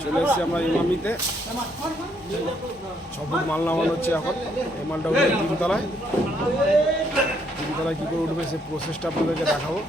চলে এসেছি আমরা ইমামিতে। 6 ফুট মাল নামানো হচ্ছে এখন। এই মালটা উঠবে তিনতলায়। তিনতলায় কী করে উঠবে সেই প্রসেসটা আপনাদেরকে দেখাবো।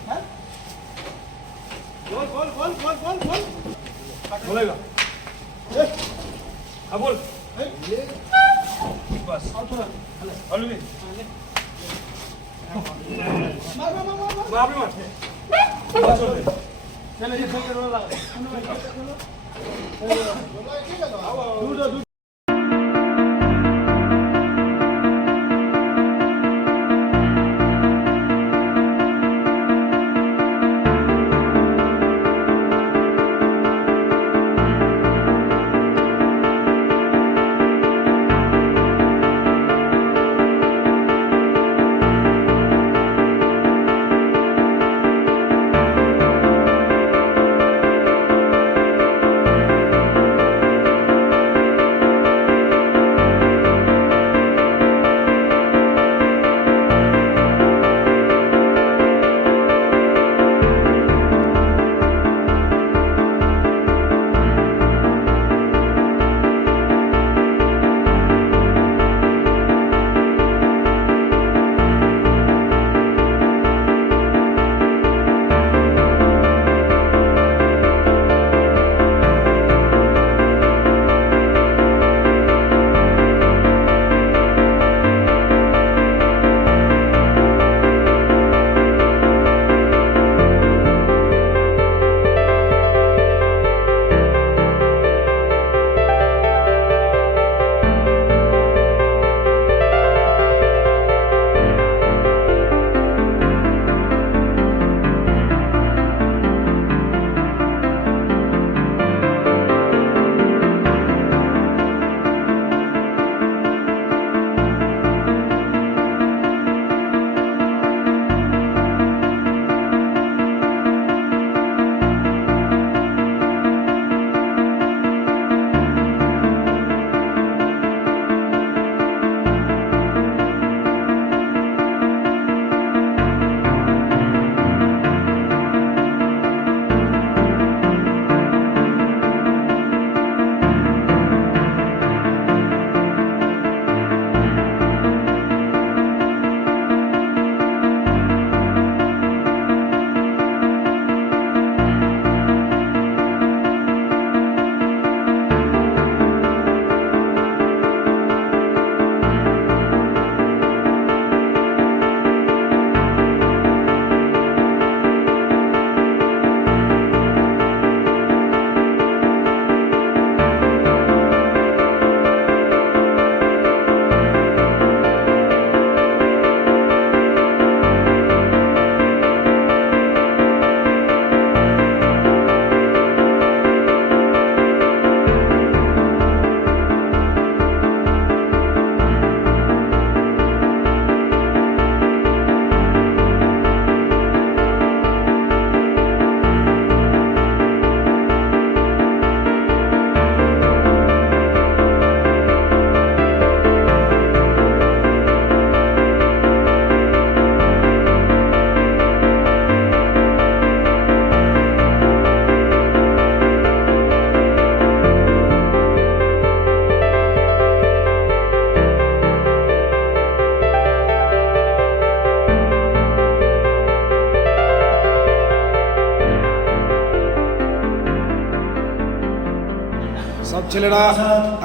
সব ছেলেরা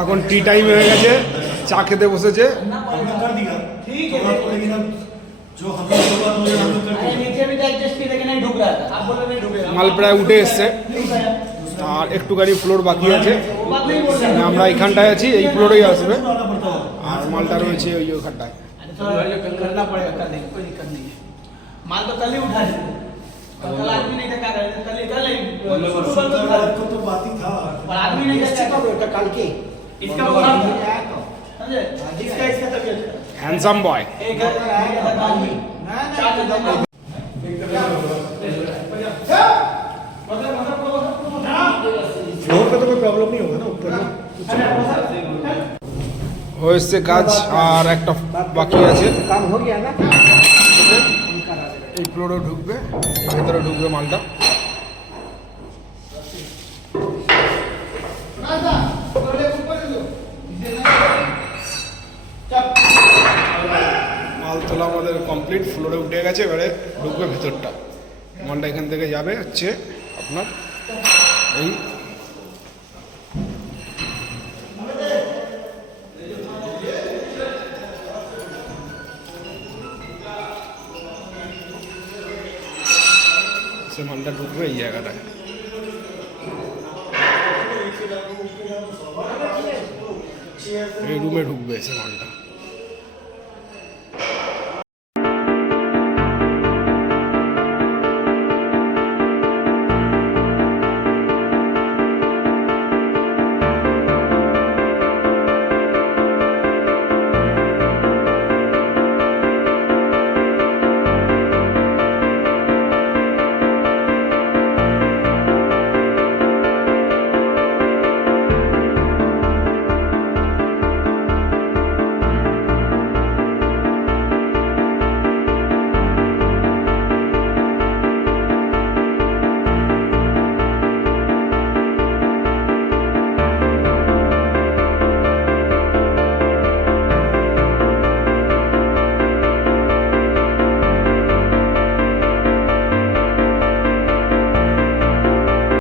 এখন টি টাইম হয়ে গেছে, চা খেতে বসেছে। মাল প্রায় উঠে এসছে, আর একটুখানি ফ্লোর বাকি আছে। আমরা এইখানটায় আছি, এই ফ্লোরেই আসবে, আর মালটা রয়েছে ওই ওখানটায়। माल तो कल ही उठा है, कल आदमी नहीं था, कल तो बात ही था, और आदमी नहीं था कल के इसका बुखार था, समझे? इसका तबीयत हैंडसम बॉय। एक घर में आएगा था काली चार दिन फ्लोर पे तो कोई प्रॉब्लम नहीं होगा ना, ऊपर হয়েছে কাজ, আর একটা বাকি আছে। काम हो गया ना, এই ফ্লোরে ঢুকবে, ভেতরে ঢুকবে মালটা। তোলা আমাদের কমপ্লিট, ফ্লোরে উঠে গেছে, এবারে ঢুকবে ভেতরটা। মালটা এখান থেকে যাবে হচ্ছে আপনার এই সে মালটা ঢুকবে এই জায়গাটায়। এই রুমে ঢুকবে সে মালটা।